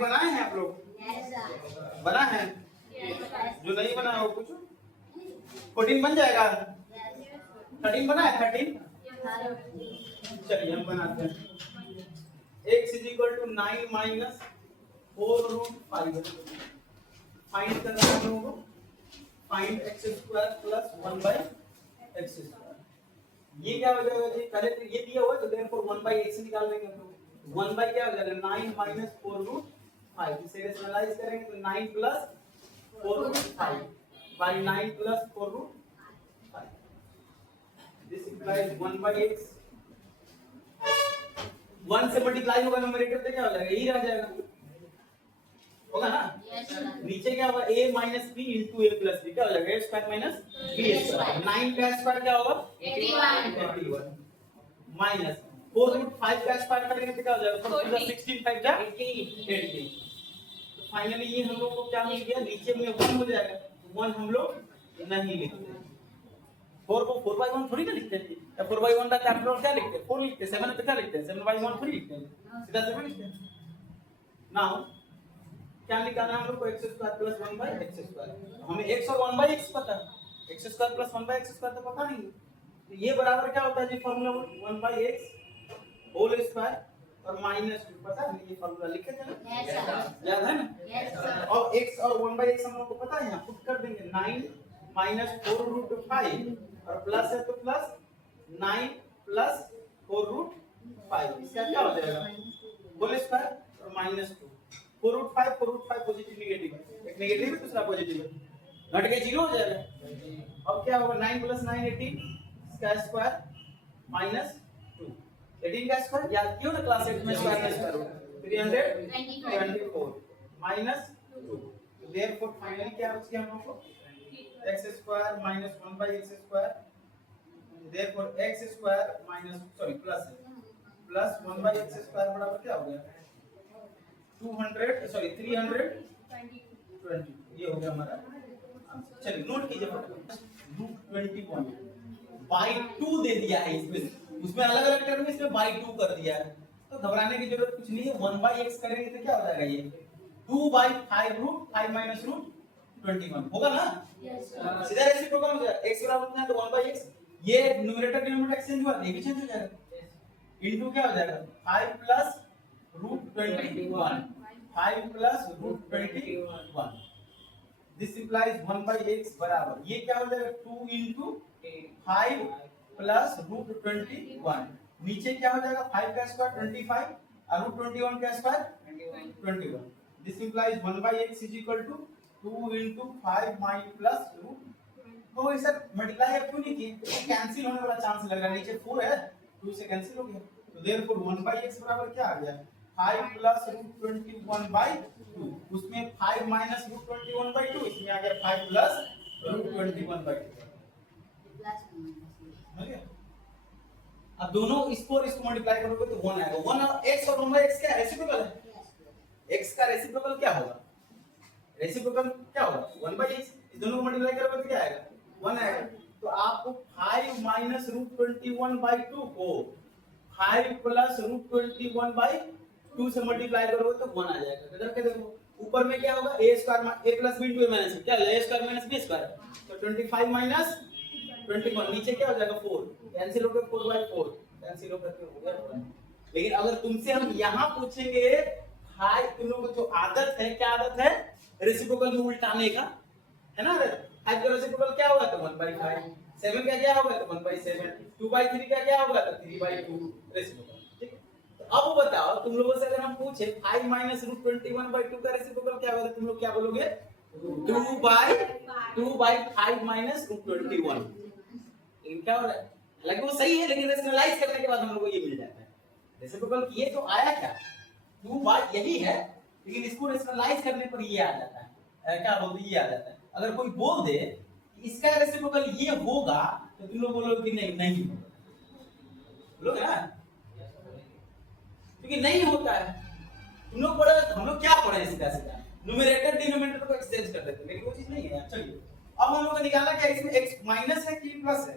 बनाए हैं आप लोग? बना है? जो नहीं बना है वो पूछो। 14 बन जाएगा? 13 बना है? 13 चलिए हम बनाते हैं। x is equal to 9 minus 4 root 5। Find करना है हम लोगों को। Find x square plus 1 by x square. ये क्या हो जाएगा जी? पहले तो ये दिया हुआ है तो देयरफॉर 1 बाई x निकाल लेंगे हम लोग। 1 बाई क्या हो जाएगा? 9 माइनस 4 रूट 5। इसे रैशनलाइज करेंगे तो 9 plus 4 root 5 by 9 plus 4 root 5। This implies 1 by x। 1 से मल्टीप्लाई होगा न्यूमरेटर पे क्या हो जाएगा? यही रह जाएगा, होगा ना? नीचे क्या होगा? a minus b into a plus b क्या हो जाएगा? a square minus b square. 9 का स्क्वायर क्या होगा? 81 माइनस 4 रूट 5 का स्क्वायर करेंगे तो क्या हो जाएगा? 16 5 जा 80। तो फाइनली ये हम लोग को क्या मिल गया? नीचे में 1 हो जाएगा। 1 हम लोग नहीं लिखते, 4 को 4 बाई 1 थोड़ी ना लिखते हैं। या 4 बाई 1 का कैपिटल क्या लिखते हैं? 4 लिखते हैं। 7 पे क्या लिखते हैं? 7 बाई 1 थोड़ी लिखते हैं, सीधा 7 लिखते हैं। नाउ क्या निकालना है हम लोग को? x square plus 1 by x square. हमें x और 1 बाई x पता है, x square plus 1 by x square तो पता नहीं है। तो ये बराबर क्या होता है जी? Formula 1 by x whole square और माइनस 2 पता है? ये फार्मूला लिखे थे ना? याद है ना? और x और 1 बाई x हम लोग को पता है, यहाँ पुट कर देंगे। 9 माइनस 4 रूट 5 और प्लस है तो प्लस 9 प्लस 4 रूट 5। इसका क्या हो जाएगा? होल स्क्वायर और माइनस 2। 4 रूट 5 पॉजिटिव नेगेटिव है, एक नेगेटिव है दूसरा पॉजिटिव है, घट के 0 हो जाएगा। अब क्या होगा? 9 प्लस 9 18 इसका स्क्वायर माइनस 2। 18 का स्क्वायर याद किया ना क्लास 8 में? स्क्वायर का स्क्वायर होगा 324 माइनस 2। देयरफॉर फाइनली क्या बच गया हम लोग को? x square minus 1 by x square. Therefore x square minus plus 1 by x square बराबर क्या हो गया? 320। ये हो गया हमारा आंसर। चलिए नोट कीजिए फटाफट। रूट 21 बाई 2 दे दिया है इसमें, उसमें अलग अलग टर्म में इसमें बाई 2 कर दिया है, तो घबराने की जरूरत कुछ नहीं है। 1 बाई x करेंगे तो क्या हो जाएगा? ये 2 बाई 5 रूट 5 माइनस रूट 21 होगा ना? सीधा रेसिप्रोकल हो जाएगा। x बराबर कितना है तो 1 बाई x। ये न्यूमरेटर डिनोमिनेटर एक्सचेंज हुआ, ये भी चेंज हो जाएगा। इनटू क्या हो जाएगा? 5 plus root 21 5 plus root 21। This implies 1 by x बराबर ये क्या हो जाएगा? 2 इंटू 5 प्लस रूट 21। नीचे क्या हो जाएगा? 5 का स्क्वायर 25 और रूट 21 का square 21। This implies 1 by x is equal to 2 into 5 minus plus root. तो इसे मल्टीप्लाई अब क्यों नहीं किए? तो कैंसिल होने वाला चांस लग रहा है। नीचे 4 है, 2 से कैंसिल हो गया। तो देयरफॉर 1 बाई x बराबर क्या आ गया? 5 प्लस रूट 21 बाई 2। उसमें 5 माइनस रूट 21 बाई 2, इसमें आ गया 5 प्लस रूट 21 बाई 2। हो गया? अब दोनों इसको और इसको मल्टीप्लाई करोगे तो 1 आएगा। 1 और x और 1 बाई x क्या है? रेसिप्रोकल है। x का रेसिप्रोकल क्या होगा? रेसिप्रोकल क्या होगा? 1 बाई x। इस दोनों को मल्टीप्लाई करोगे तो क्या आएगा? 1 आएगा। तो आपको 5 माइनस रूट 21 बाई 2 को 5 प्लस रूट 21 बाई 2 से मल्टीप्लाई करोगे तो 1 आ जाएगा। इधर के देखो ऊपर में क्या होगा? a square a plus b into a minus b क्या है? a square minus b square. तो 25 माइनस 21 नीचे क्या हो जाएगा? 4 कैंसिल हो गया। 4 बाई 4 कैंसिल हो करके हो गया। लेकिन अगर तुमसे हम यहाँ पूछेंगे भाई, तुम लोगों को जो आदत है, क्या आदत है? रेसिप्रोकल में उल्टाने का, है ना? 5 का रेसिप्रोकल क्या होगा? तो 1 बाई 5। 7 का क्या होगा? तो 1 बाई 7। 2 बाई 3 का क्या होगा? तो 3 बाई 2 रेसिप्रोकल। ठीक है, तो अब बताओ तुम लोगों से अगर हम पूछे 5 माइनस रूट 21 बाई 2 का रेसिप्रोकल क्या होगा? तुम लोग क्या बोलोगे? 2 बाई 5 माइनस रूट 21। लेकिन क्या हो रहा है? हालांकि वो सही है, लेकिन रेशनलाइज करने के बाद हम लोग को ये मिल जाता है। रेसिप्रोकल ये जो आया क्या? 2 बाई यही है, लेकिन इसको रेशनलाइज करने पर ये आ जाता है। क्या बोलते हैं? ये आ जाता है। अगर कोई बोल दे कि इसका रेसिप्रोकल ये होगा तो तुम लोग बोलोगे कि नहीं बोलोगे ना, क्योंकि नहीं होता है। तुम लोग पढ़े, हम लोग क्या पढ़े? सीधा सीधा न्यूमरेटर डिनोमिनेटर को एक्सचेंज कर देते हैं, लेकिन वो चीज नहीं है। चलिए अब हम लोग को निकालना क्या? इसमें x माइनस है कि प्लस है?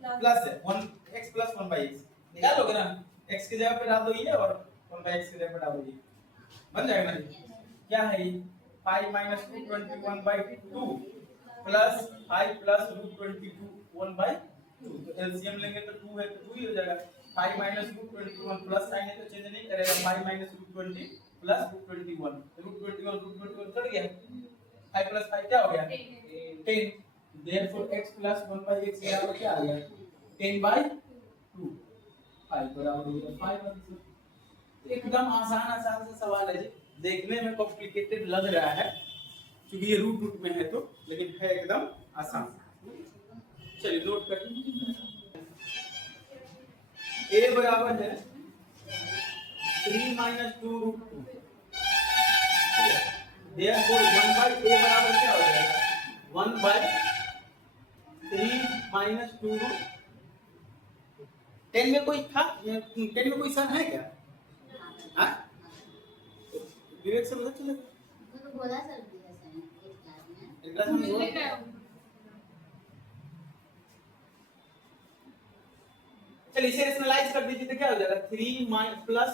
प्लस है। 1 x प्लस 1 बाई x निकाल लोगे ना? x की जगह पे डाल दो ये और 1 बाई x की जगह पे डाल दो ये। बन जाएगा ना? क्या है ये 5 माइनस 221/2 प्लस 5 प्लस √22 1/2। तो एलसीएम लेंगे तो 2 है तो 2 ही हो जाएगा। 5 माइनस √21 प्लस साइन है तो चेंज नहीं करेगा। 5 माइनस √20 प्लस √21 √21 कट गया। 5 प्लस 5 क्या हो गया 10। therefore x plus 1/x बराबर क्या आ गया 10/2। 5 बराबर हो गया 5 आंसर। एकदम आसान आसान सा सवाल है जी, देखने में कॉम्प्लिकेटेड लग रहा है क्योंकि ये रूट रूट में है तो, लेकिन है एकदम आसान। चलिए नोट कर a बराबर है 3 माइनस 2√2। therefore 1/a बराबर क्या हो जाएगा 1/3 माइनस 2√। 10 में कोई था 10 में कोई सन है क्या? हाँ विवेक से पता चला तो बोला सर दिया सर एक क्लास में चलिए इसे रेशनलाइज कर दीजिए तो क्या हो जाएगा 3 plus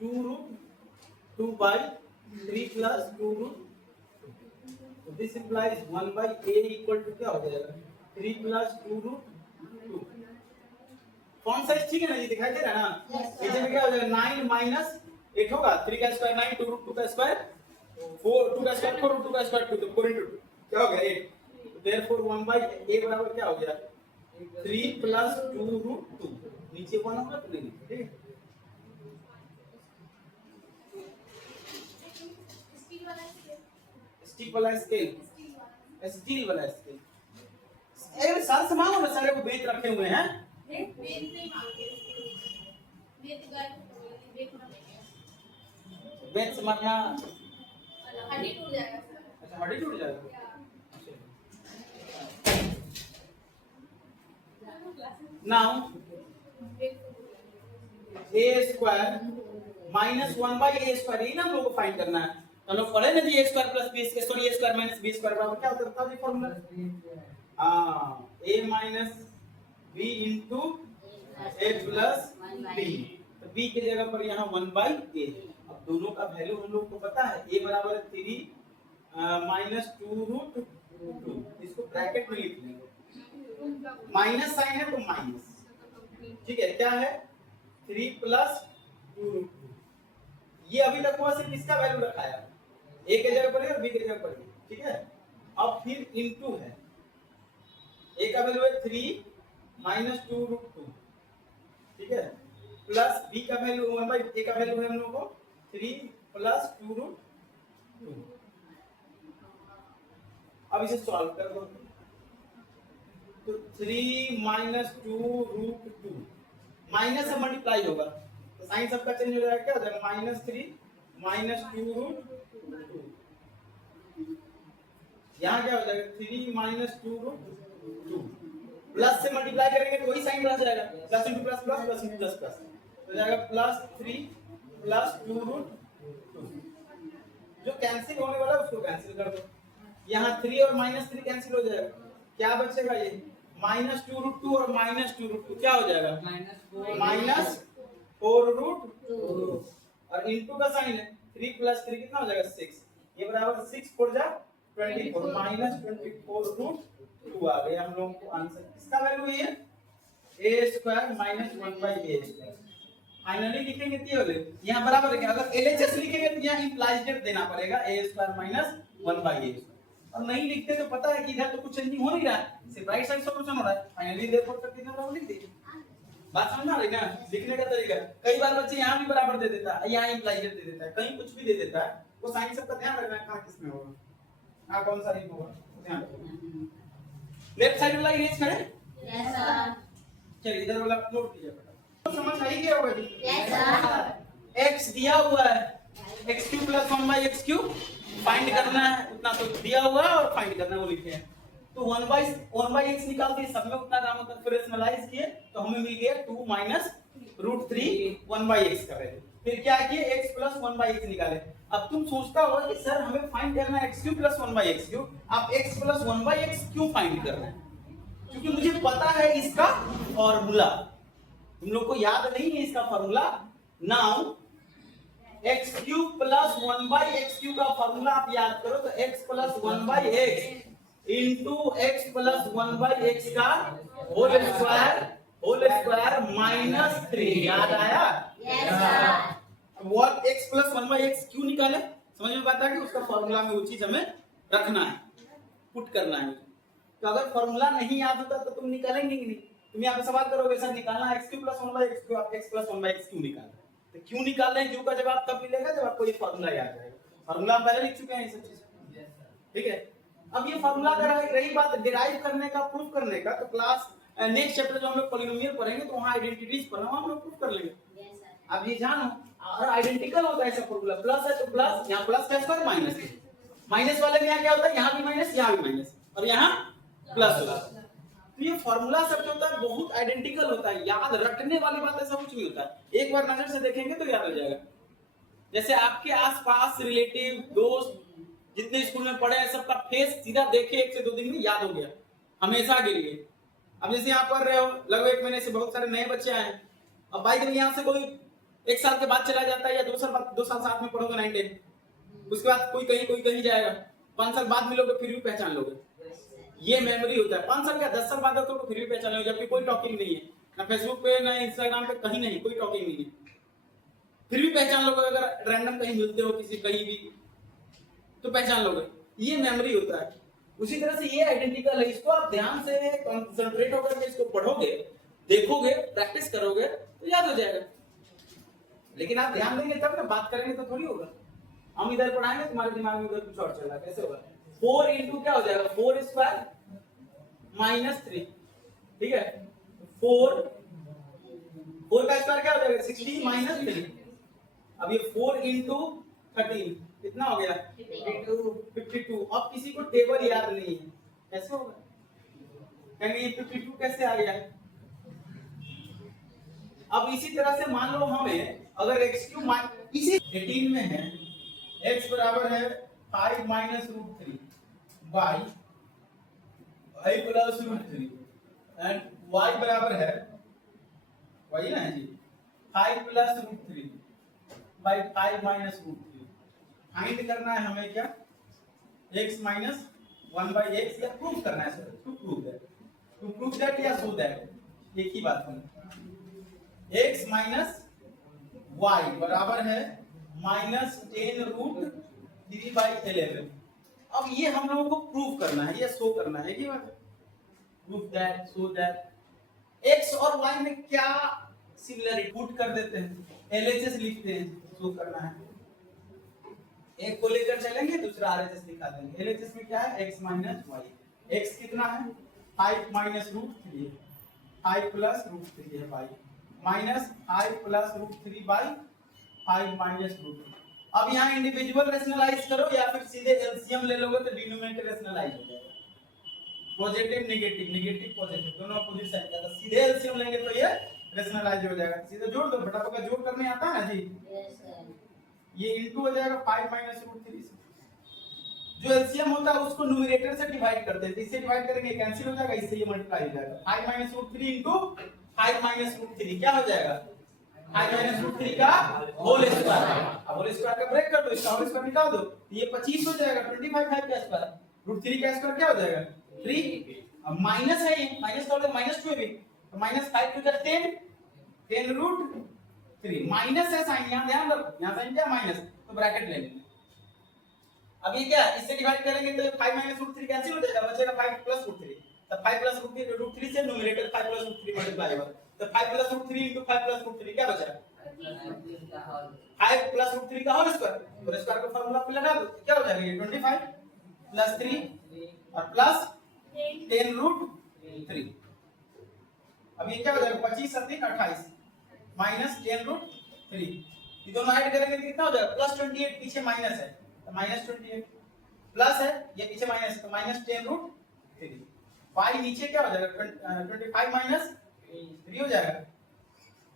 2√2/3 plus 2√, this implies 1/a equal to क्या हो जाएगा 3 प्लस 2√2। फॉन्ट साइज ठीक है ना, ये दिखाई दे रहा है ना? इसे में क्या हो जाएगा 9 माइनस 8 होगा 3 का स्क्वायर 9 2√2 का स्क्वायर 4 2 का स्क्वायर 4 2 का स्क्वायर 2 तो 4 into 2 क्या हो गया 8। देयरफॉर 1/a बराबर क्या हो गया 3 प्लस 2√2। नीचे 1 होगा तो नहीं ठीक है। स्टिक वाला स्केल स्टील वाला स्केल अरे साल से मांगो ना, सारे को बेच रखे हुए हैं। बेच से मारना हड्डी टूट जाएगा सर। अच्छा हड्डी टूट जाएगा। Now a square minus 1/a square ये ना हम लोग को फाइंड करना है। हम लोग पढ़े ना जी a square plus b sorry a square minus b square बराबर क्या होता है फॉर्मूला? हां a minus b into a plus b। तो b की जगह पर यहां 1/a। अब दोनों का वैल्यू हम लोग को पता है a बराबर 3 माइनस 2√2। इसको ब्रैकेट में लिख लेंगे, माइनस साइन है तो माइनस ठीक है। क्या है 3 प्लस 2√2। ये अभी तक हुआ सिर्फ इसका वैल्यू रखा है, a के जगह पर है और b के जगह पर है ठीक है। अब फिर इनटू है a का वैल्यू है 3 माइनस 2√2 ठीक है, प्लस b का वैल्यू 1/a का वैल्यू है हम लोग को 3 प्लस 2√2। अब इसे सॉल्व कर दो तो 3 माइनस 2√2 माइनस से मल्टीप्लाई होगा तो साइन सबका चेंज हो जाएगा। क्या हो जाएगा -3 माइनस 2√2। यहाँ क्या हो जाएगा 3 माइनस 2√2 प्लस से मल्टीप्लाई करेंगे तो वही साइन बन जाएगा plus into plus plus plus into plus plus तो जाएगा +3 प्लस 2√2। जो कैंसिल होने वाला है उसको कैंसिल कर दो। यहाँ 3 और -3 कैंसिल हो जाएगा, क्या बचेगा ये -2√2 और -2√2 क्या हो जाएगा -4√2 और इनटू का साइन है 3 प्लस 3 कितना हो जाएगा 6। ये बराबर 6 4 जा 24 -24√2 आ गया हम लोग को आंसर। इसका वैल्यू ये a square minus 1/a square. Finally लिखेंगे तो यहाँ बराबर है। अगर LHS लिखेंगे तो यहाँ इंप्लाइज डेट देना पड़ेगा a स्क्वायर माइनस 1/a और नहीं लिखते तो पता है कि इधर तो कुछ चेंजिंग हो नहीं रहा है, सिर्फ राइट साइड सॉल्यूशन हो रहा है। फाइनली देयरफॉर तक कितना बराबर लिख दीजिए। बात समझ में आ रही ना लिखने का तरीका। कई बार बच्चे यहाँ भी बराबर दे देता है, यहाँ इंप्लाइज डेट दे देता है, कहीं कुछ भी दे देता है। वो साइन सबका ध्यान रखना है कहाँ किसमें होगा, हाँ कौन सा लिख होगा ध्यान रखना। लेफ्ट साइड वाला इरेज करें यस सर। चलिए इधर वाला नोट कीजिए बेटा। तो समझ आई गया होगा जी। Yes sir. x दिया हुआ है x³ + 1/x³ फाइंड करना है, उतना तो दिया हुआ है और फाइंड करना है वो लिखे हैं। तो 1/x निकाल दिए, सब में उतना काम होता है। फिर रेशनलाइज किए तो हमें मिल गया 2 माइनस √3 1/x का वैल्यू। फिर क्या किए x + 1/x निकाले। अब तुम सोचता होगा कि सर हमें फाइंड करना है x³ + 1/x³, आप x + 1/x क्यों फाइंड कर रहे हैं? क्योंकि मुझे पता है इसका फॉर्मूला, तुम लोग को याद नहीं है इसका formula. Now x cube plus 1/x³ का फॉर्मूला आप याद करो तो x plus 1/x into x plus 1/x का होल स्क्वायर माइनस 3 याद आया? Yes, sir. What x plus 1/x क्यों निकाले? समझ में आता है कि उसका फॉर्मूला में वो चीज हमें रखना है, पुट करना है। तो अगर फॉर्मूला नहीं याद होता तो तुम निकालेंगे कि नहीं? तुम यहाँ पे सवाल करोगे सर निकालना x³ प्लस 1/x क्यों, आप x प्लस 1/x क्यों निकाल रहे हैं? तो क्यों निकाल रहे हैं, क्यों का जवाब तब मिलेगा जब आपको ये फॉर्मूला याद रहेगा। फॉर्मूला हम पहले लिख चुके हैं ये सब चीज, ठीक है। अब ये फॉर्मूला का रही बात डिराइव करने का, प्रूफ करने का, तो क्लास नेक्स्ट चैप्टर जो हम लोग पॉलिनोमियल पढ़ेंगे तो वहां आइडेंटिटीज पढ़ना हम लोग प्रूफ कर लेंगे। Yes, sir. अब ये जानो और आइडेंटिकल होता है ऐसा फॉर्मूला, प्लस है तो प्लस, यहाँ प्लस का स्क्वायर माइनस, माइनस वाले में यहाँ क्या होता है, यहाँ भी माइनस, यहाँ भी माइनस और यहाँ प्लस होता है। तो ये फॉर्मूला सब जो होता है बहुत आइडेंटिकल होता है, याद रखने वाली बात ऐसा कुछ नहीं होता है, एक बार नजर से देखेंगे तो याद हो जाएगा। जैसे आपके आसपास रिलेटिव दोस्त जितने स्कूल में पढ़े हैं सबका फेस सीधा देखे 1 से 2 दिन में याद हो गया हमेशा के लिए। अब जैसे यहाँ पढ़ रहे हो लगभग 1 महीने से बहुत सारे नए बच्चे आए, अब बाइक में यहाँ से कोई 1 साल के बाद चला जाता है या 2 साल साथ में पढ़ोगे 9 10, उसके बाद कोई कहीं जाएगा, 5 साल बाद मिलोगे फिर भी पहचान लोगे। ये मेमोरी होता है, 5 साल या 10 साल बाद तो फिर भी पहचान लोगे, जबकि कोई टॉकिंग नहीं है ना फेसबुक पे ना इंस्टाग्राम पे, कहीं नहीं, कोई टॉकिंग नहीं है, फिर भी पहचान लोगे। अगर रैंडम कहीं मिलते हो किसी कहीं भी तो पहचान लोगे, ये मेमोरी होता है। उसी तरह से ये आइडेंटिकल है, इसको आप ध्यान से कंसंट्रेट होकर के इसको पढ़ोगे, देखोगे, प्रैक्टिस करोगे तो याद हो जाएगा। लेकिन आप ध्यान देंगे तब ना, बात करेंगे तो थोड़ी होगा। हम इधर पढ़ाएंगे तुम्हारे दिमाग में उधर कुछ और चल रहा है, कैसे होगा? 4 इंटू क्या हो जाएगा, 4 स्क्वायर माइनस 3, ठीक है। 4 का स्क्वायर क्या हो जाएगा, 16 माइनस 3। अब ये 4 इंटू 13 कितना हो गया, 52। अब किसी को टेबल याद नहीं है, कैसे होगा? कहेंगे ये 52 कैसे आ गया? अब इसी तरह से मान लो हमें अगर x³ इसी 18 में है, x बराबर है 5 minus √3 by i plus √3 and y बराबर है वही ना जी 5 प्लस √3 बाई 5 माइनस √3। फाइंड करना है हमें क्या, x माइनस 1/x, या प्रूफ करना है सर, टू प्रूफ दैट या शो दैट, एक ही बात है। x माइनस y बराबर है माइनस 10√3/11। अब ये हम लोगों को प्रूफ करना है, ये शो करना है, ये बात है। Proof that, show that x और y में क्या सिमिलरिटी, पुट कर देते हैं, LHS लिखते हैं, शो करना है। एक को लेकर चलेंगे दूसरा RHS दिखा देंगे। LHS में क्या है, x माइनस y, x कितना है 5 माइनस √3, 5 प्लस √3 है y, minus 5 plus √3 by 5 minus √3। अब यहाँ इंडिविजुअल रेशनलाइज करो या फिर सीधे एलसीएम ले लोगे तो डिनोमिनेटर रेशनलाइज हो जाएगा। पॉजिटिव नेगेटिव, नेगेटिव पॉजिटिव दोनों अपोजिट साइड का, तो सीधे एलसीएम लेंगे तो ये रेशनलाइज हो जाएगा। सीधे जोड़ दो, फटाफट का जोड़ करने आता है ना जी। Yes, sir. ये इनटू हो जाएगा 5 माइनस √3 से। जो एलसीएम होता है उसको न्यूमरेटर से डिवाइड करते हैं, इससे डिवाइड करेंगे कैंसिल हो जाएगा, इससे ये मल्टीप्लाई हो जाएगा। 5 माइनस √3 इनटू 5 माइनस √3 क्या हो जाएगा, 5 माइनस √3 का होल स्क्वायर। अब होल स्क्वायर का ब्रेक कर दो, इसका होल स्क्वायर निकाल दो, ये 25 हो जाएगा। 25 5 का स्क्वायर, √3 का स्क्वायर क्या हो जाएगा 3। अब माइनस है, ये माइनस का होगा माइनस 2 है भी, तो माइनस 5 टू 10, 10√3 माइनस है साइन, यहां ध्यान रखो, यहां साइन क्या माइनस, तो ब्रैकेट ले लेंगे। अब ये क्या, इससे डिवाइड करेंगे तो 5 माइनस √3 कैंसिल हो जाएगा, बचेगा 5 प्लस √3। तो 5 प्लस √3 से न्यूमरेटर 5 प्लस √3 मल्टीप्लाई होगा, तो 5 प्लस √3 इनटू 5 प्लस √3 क्या बचा, 5 प्लस √3 का होल स्क्वायर। होल स्क्वायर का फार्मूला पे लगा दो, क्या हो जाएगा, ये 25 प्लस 3 और प्लस 10√3। अब ये क्या हो जाएगा, 25 7 28 माइनस 10√3। ये दोनों ऐड करेंगे तो कितना हो जाएगा, प्लस 28, पीछे माइनस है तो माइनस 28, प्लस है ये पीछे माइनस तो माइनस 10√3। y नीचे क्या हो जाएगा, 25 माइनस 3 हो जाएगा।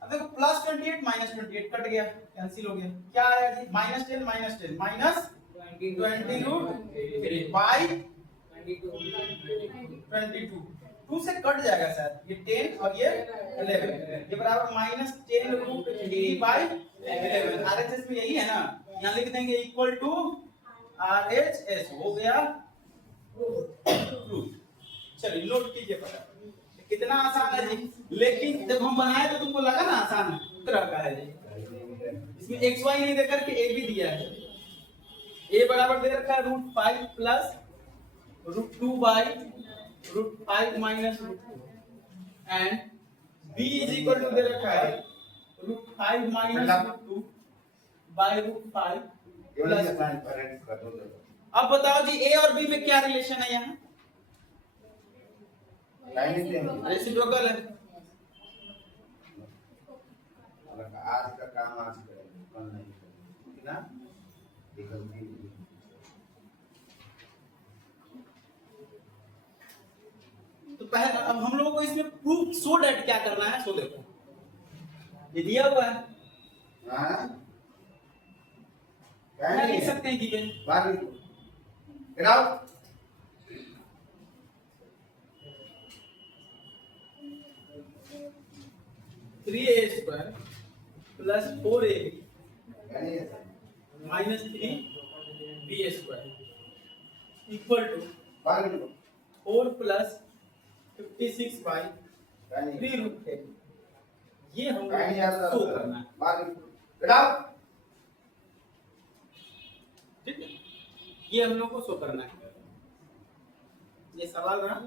अब देखो प्लस 28 माइनस 28 कट गया, कैंसिल हो गया, क्या आया जी, माइनस 10 माइनस 10 माइनस 20√3 बाई 22। 2 से कट जाएगा सर, ये 10 और ये 11, ये बराबर -10√3/11। आरएचएस में यही है ना, यहाँ लिख देंगे इक्वल टू आरएचएस, हो गया रूट। चलिए नोट कीजिए फटाफट, कितना आसान है जी। लेकिन जब हम बनाए तो तुमको लगा ना आसान तरह का है जी, इसमें एक्स वाई नहीं देकर के ए भी दिया है। ए बराबर दे रखा है √5 plus √2/√5 minus √2 and B is equal to दे रखा है √5 माइनस √2/√5 प्लस। अब बताओ जी ए और बी में क्या रिलेशन है यहाँ? रेसिप्रोकल है। आज का काम आज करेंगे, कल नहीं करेंगे ना, विकल्प तो पहले अब हम लोगों को इसमें प्रूफ सो डैट क्या करना है, सो देखो ये दिया हुआ है, क्या लिख सकते हैं गिवन बाहर निकलो, get out। 3a² plus 4ab minus 3b² equal to बाहर निकलो, 4 प्लस 56/3√8। ये हम कहीं याद शो करना है, बाहर निकलो, get out। ठीक है, ये हम लोग को शो करना है। ये सवाल रहा।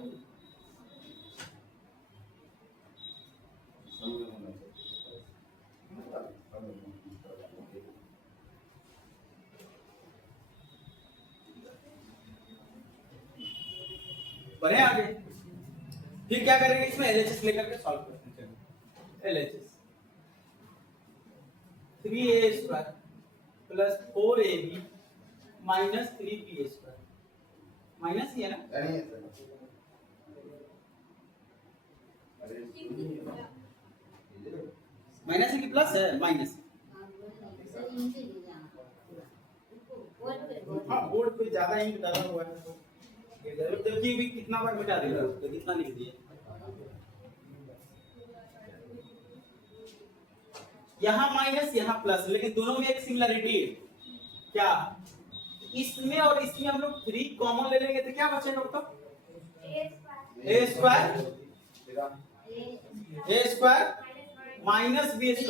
बढ़े आगे, फिर क्या करेंगे इसमें एलएचएस लेकर के सॉल्व करते हैं। LHS 3a² plus 4ab minus 3b² minus ही है ना, माइनस है कि प्लस है? माइनस। हाँ बोर्ड पे ज्यादा इंक डाला हुआ है, जबकि भी कितना बार मिटा देगा, तो कितना लिख दिया। यहाँ माइनस यहाँ प्लस, लेकिन दोनों में एक सिमिलरिटी है। क्या? इसमें और इसमें हम लोग 3 कॉमन ले लेंगे तो क्या बचेगा बताओ? a² minus b²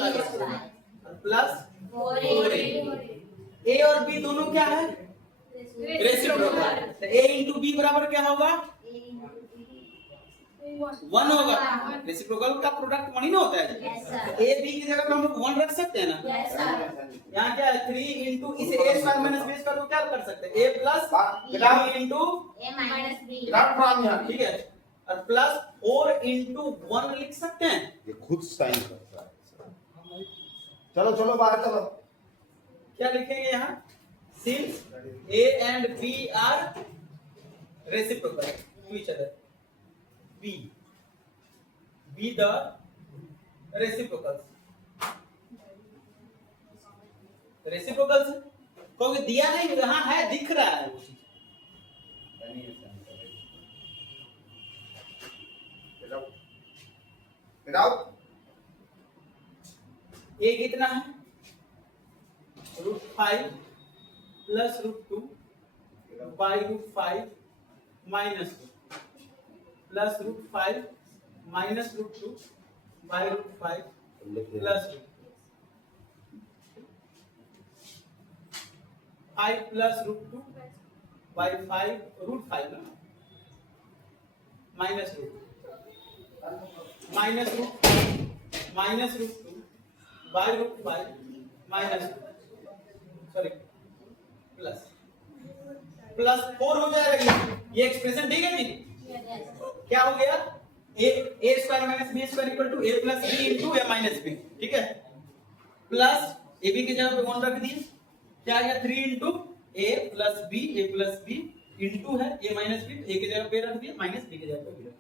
plus 4a। ए और बी दोनों क्या है? रेसिप्रोकल। तो a इंटू बी बराबर क्या होगा? 1 होगा। रेसिप्रोकल का प्रोडक्ट 1 ही ना होता है। तो a b की जगह पे हम लोग 1 रख सकते हैं ना। यहाँ क्या है? 3 इंटू इसे a² माइनस b² को क्या कर सकते हैं? a प्लस b इंटू ठीक है, और प्लस 4 इंटू 1 लिख सकते हैं। ये खुद साइन करता है। चलो चलो बाहर चलो। क्या लिखेंगे यहाँ? Since A and B are reciprocal to each other, B the reciprocals कहोगे दिया नहीं, यहाँ है, दिख रहा है वो चीज। A कितना है? √5 plus √2 by √5 minus 2 plus √5 minus √2 by √5 plus 5 plus √2 by 5 √5 ना minus √2 minus √2 by √5 minus sorry plus 4 हो जाएगा। ये एक्सप्रेशन ठीक है जी। क्या हो गया? a² minus b² equal to a plus b into a minus b। ठीक है, प्लस ab की जगह पे 1 रख दिए, क्या आ गया? 3 into a plus b into है a माइनस b, a की जगह पे रख दिया, माइनस b की जगह पे रख।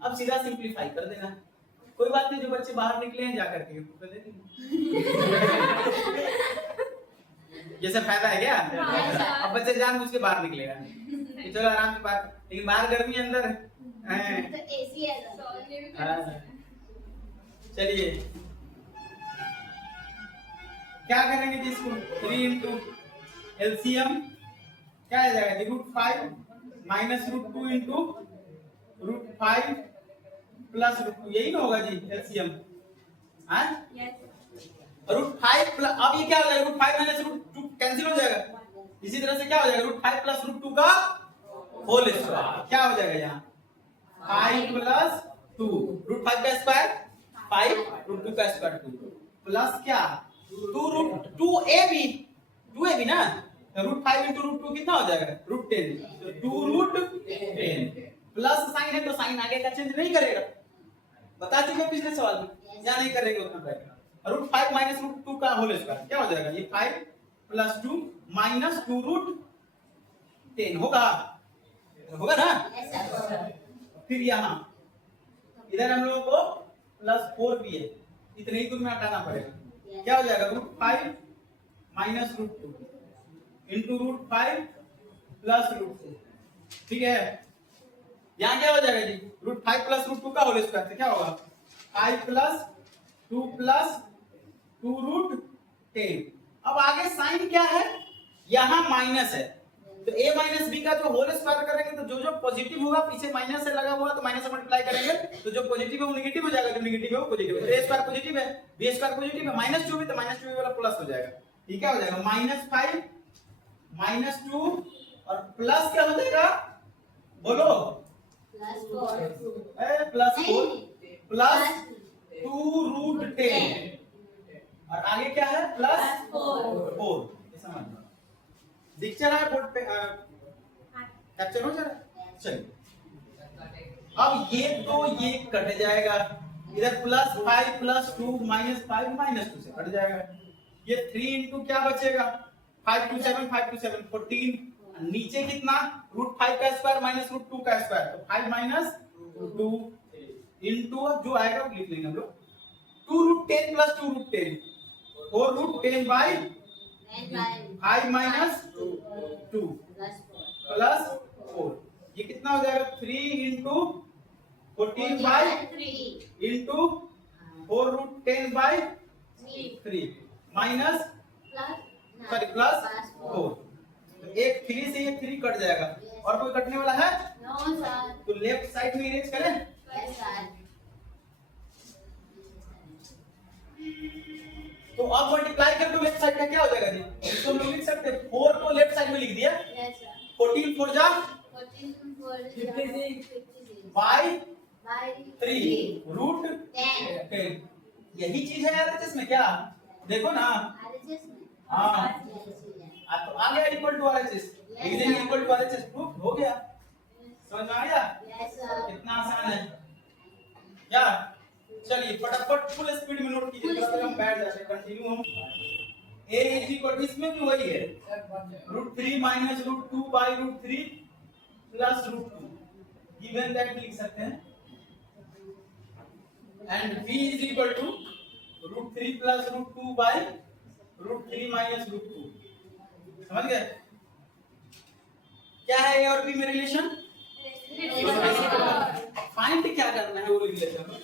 अब सीधा सिंपलीफाई कर देना। कोई बात नहीं, जो बच्चे बाहर निकले हैं जाकर के यूट्यूब पे देखेंगे। ये सब फायदा है क्या? अब बच्चे जानबूझ के बाहर निकलेगा कि चलो आराम से बाहर, लेकिन बाहर गर्मी अंदर हैं। तो एसी है ना। सॉल्व ये भी हाँ। कर चलिए क्या करेंगे जी इसको 3 इंटू एलसीएम क्या आ जाएगा जी √5 माइनस √2 इंटू √5 प्लस √2 यही ना होगा जी एलसीएम हाँ यस √5 प्लस अब ये क्या हो जाएगा √5 माइनस √2 कैंसिल हो जाएगा इसी तरह से क्या हो जाएगा √5 प्लस √2 का होल स्क्वायर क्या हो जाएगा यहाँ 5 प्लस 2 √5 का स्क्वायर 5 √2 का स्क्वायर 2 प्लस क्या 2√2ab ना √5 इंटू √2 कितना हो जाएगा √10 तो 2√10 प्लस साइन है तो साइन आगे का चेंज नहीं करेगा बता चुके पिछले सवाल में या नहीं करेंगे उतना करेगा √5 माइनस √2 का होल स्क्वायर क्या हो जाएगा ये 5 प्लस 2 माइनस 2√10 होगा होगा ना यस सर। फिर यहाँ इधर हम लोगों को प्लस 4 भी है इतने ही दूर में हटाना पड़ेगा क्या हो जाएगा √5 माइनस √2 इंटू √5 प्लस √2 ठीक है यहाँ क्या हो जाएगा जी √5 प्लस √2 का होल स्क्वायर क्या होगा 5 प्लस 2 प्लस 2√10 अब आगे साइन क्या है यहाँ माइनस है तो a माइनस बी का जो होल स्क्वायर करेंगे तो जो जो पॉजिटिव होगा पीछे माइनस से लगा हुआ तो माइनस से मल्टीप्लाई करेंगे तो जो पॉजिटिव है वो नेगेटिव हो जाएगा जो नेगेटिव है वो पॉजिटिव है तो a स्क्वायर पॉजिटिव है b स्क्वायर पॉजिटिव है -2 भी तो -2 वाला प्लस हो जाएगा ठीक है हो जाएगा -5 -2 और प्लस क्या हो जाएगा बोलो प्लस 4 प्लस 4 प्लस प्लस 2√10 और आगे क्या है प्लस 4 समझ लो दिख रहा है बोर्ड पे कैप्चर हो जा रहा है चलिए अब ये तो ये कट जाएगा इधर +5 +2 -5 -2 से कट जाएगा ये 3 इंटू क्या बचेगा 5 2 7 5 2 7 14 नीचे कितना √5 का स्क्वायर माइनस √2 का स्क्वायर तो 5 माइनस 2 इंटू जो आएगा वो लिख लेंगे हम लोग 2√10 प्लस 2√10 4√10 बाई 5 माइनस 2 प्लस 4 ये कितना हो जाएगा 3 into 14 by 3 into 4√10 by 3 minus sorry plus 4 तो एक 3 से ये 3 कट जाएगा और कोई कटने वाला है नो सर तो लेफ्ट साइड में इरेज करें यस सर तो अब मल्टीप्लाई कर दो लेफ्ट साइड का क्या हो जाएगा जी इसको हम लोग लिख सकते हैं 4 को लेफ्ट साइड में लिख दिया यस सर 14 4 जा 56 बाई बाय 3 रूट 10 यही चीज है यार इसमें क्या देखो ना आरएचएस में हाँ यस तो आ गया equal to RHS reason equal to RHS proof हो गया समझ में आ गया सर कितना आसान है क्या चलिए फटाफट फुल स्पीड में नोट कीजिए थोड़ा सा हम बैठ जाते हैं कंटिन्यू हम a इज इक्वल टू इसमें भी वही है √3 minus √2 by √3 plus √2 given that लिख सकते हैं and v is equal to √3 plus √2 by √3 minus √2 समझ गए क्या है a और b में रिलेशन फाइंड क्या करना है वो रिलेशन में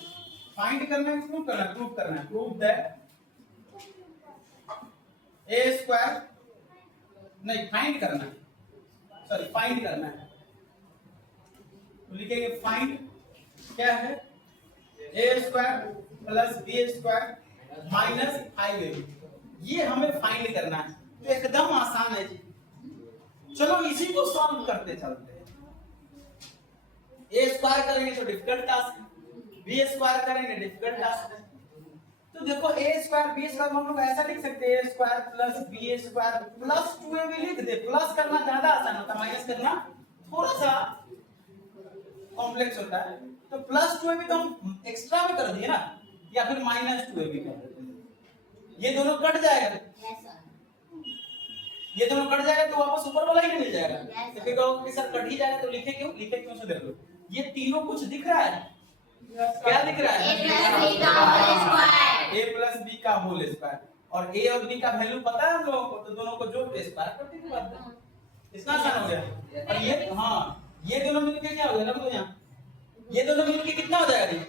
फाइंड करना है प्रूव करना है प्रूव दैट a स्क्वायर नहीं फाइंड करना है सॉरी फाइंड करना है तो लिखेंगे फाइंड क्या है a square plus b square minus 5ab ये हमें फाइंड करना है तो एकदम आसान है जी चलो इसी को सॉल्व करते चलते हैं a स्क्वायर करेंगे तो डिफिकल्ट टास्क b स्क्वायर करेंगे डिफिकल्ट टास्क है तो देखो a स्क्वायर b स्क्वायर हम लोग ऐसा लिख सकते हैं a square plus b square plus 2ab लिख दे प्लस करना ज्यादा आसान होता है माइनस करना थोड़ा सा कॉम्प्लेक्स होता है तो प्लस 2ab तो हम एक्स्ट्रा में कर दिए ना या फिर माइनस 2ab कर देते ये दोनों कट जाएगा यस सर ये दोनों कट जाएगा तो वापस ऊपर वाला ही मिल जाएगा Yes, तो फिर कहोगे कि सर कट ही जाएगा तो लिखे क्यों से देख लो ये तीनों कुछ दिख रहा है क्या दिख रहा है a plus b का होल a प्लस बी का होल स्क्वायर स्क्वायर और a और b का वैल्यू पता है हम लोगों को तो दोनों को जोड़ के स्क्वायर कर देंगे बात है इतना आसान हो गया और ये हाँ ये दोनों मिलके क्या हो गया ना तो यहाँ ये दोनों मिलके कितना हो जाएगा?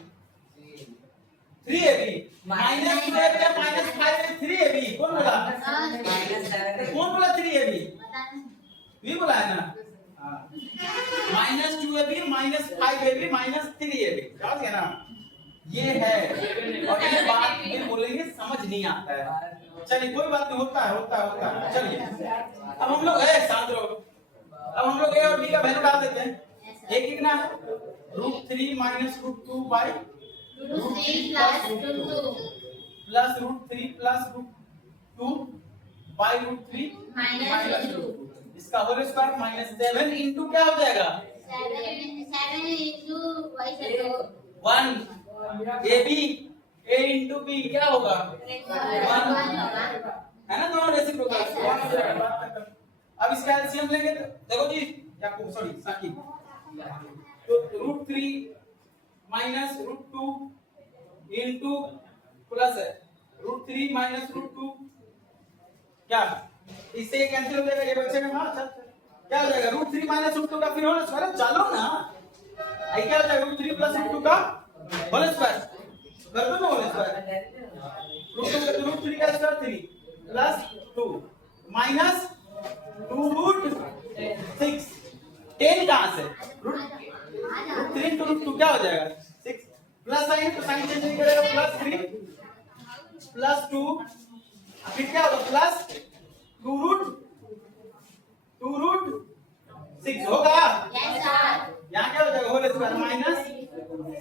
3ab माइनस 2ab या माइनस 5ab 3ab कौन बोला? कौन बोला 3ab? ये बोला है ना? Minus 2ab minus 5ab minus 3ab समझ गए ना? ये है और ये बात भी बोलेंगे समझ नहीं आता है। चलिए कोई बात नहीं, होता है। चलिए अब हम लोग शांत रहो। अब हम लोग a और b का वैल्यू डाल देते हैं। a कितना है? √3 minus √2 by √3 plus √3 plus √2 by √3 minus 2 इसका होल स्क्वायर माइनस 7 इंटू क्या हो जाएगा? 7 into y से 1 ab a इंटू b क्या होगा? 1 है ना? दोनों रेसिप्रोकल हो जाएगा। बात खत्म। अब इसका एलसीएम लेंगे तो देखो जी याकूब सॉरी साकिब तो √3 माइनस √2 इंटू प्लस है √3 माइनस √2 क्या इससे ये कैंसिल हो जाएगा, ये बचेगा ना। अच्छा क्या हो जाएगा? √3 माइनस √2 का फिर होल स्क्वायर चलो ना। आई क्या हो जाएगा? √3 प्लस √2 का होल स्क्वायर कर दो ना। होल स्क्वायर √3 का स्क्वायर 3 प्लस 2 माइनस 2√6 10 कहां से? √3 to √2 क्या हो जाएगा? 6 प्लस साइन तो साइन चेंज नहीं करेगा। प्लस 3 प्लस 2 फिर क्या होगा? प्लस 2√6 होगा। यहाँ क्या हो जाएगा? होल स्क्वायर माइनस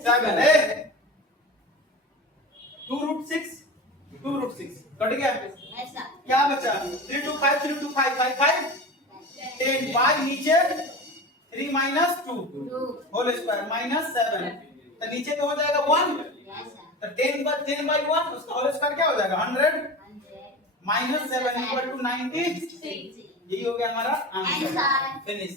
7 है 2√6 कट गया। क्या बचा? 3 2 5 3 2 5 5 5 10 बाई नीचे 3 माइनस 2 होल स्क्वायर माइनस 7 तो नीचे तो हो जाएगा 1 तो 10 बाई 1 उसका होल स्क्वायर क्या हो जाएगा? 100 माइनस 7 इक्वल टू 96। यही हो गया हमारा आंसर। फिनिश।